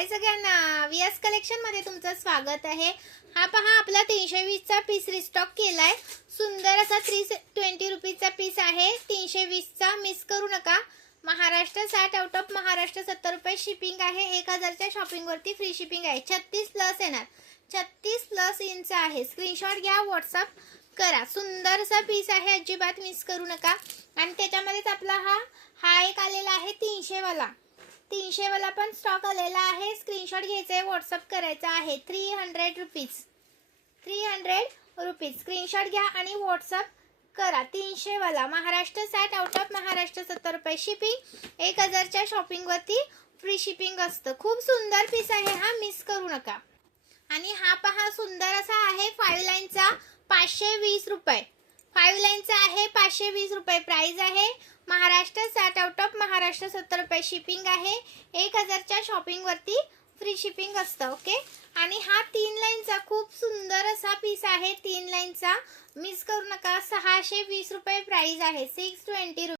हाय सगळ्यांना, VS collection मध्ये तुमचं स्वागत आहे। हा पहा आपला 320 चा पीस रिस्टॉक केलाय। सुंदर असा 320 रुपीचा पीस आहे। 320 चा मिस करू नका। महाराष्ट्र 60 आउट ऑफ महाराष्ट्र 70 रुपये शिपिंग आहे। 1000 च्या शॉपिंग वरती फ्री शिपिंग आहे। 36 प्लस येणार, 36 प्लस इंच आहे। स्क्रीनशॉट घ्या, व्हॉट्सअप करा। सुंदर असा पीस आहे, अजिबात मिस करू नका। आणि त्याच्यामध्येच आपला हा एक आलेला आहे 300 वाला। 300 वाला पण स्टॉक आलेला आहे। स्क्रीनशॉट घ्यायचा आहे, व्हॉट्सअप करायचा आहे। 300 रुपीज, 300 रुपीज स्क्रीनशॉट घ्या आणि व्हॉट्सअप करा। 300 वाला महाराष्ट्र 60 आउट ऑफ महाराष्ट्र 70 रुपये शिपिंग। 1000 च्या शॉपिंग वरती फ्री शिपिंग असतं। खूप सुंदर पीस आहे हा, मिस करू नका। आणि हा पहा सुंदर असा आहे 5 लाईनचा 520 रुपये। 5 लाईनचा आहे 520 रुपये प्राइस आहे। महाराष्ट्र 60 आउट ऑफ महाराष्ट्र 70 रुपये शिपिंग आहे। 1000 च्या शॉपिंग वरती फ्री शिपिंग असतं। ओके। आणि हा 3 लाईनचा खूप सुंदर असा पीस आहे। 3 लाईनचा मिस करू नका। 620 रुपये प्राइस आहे। 620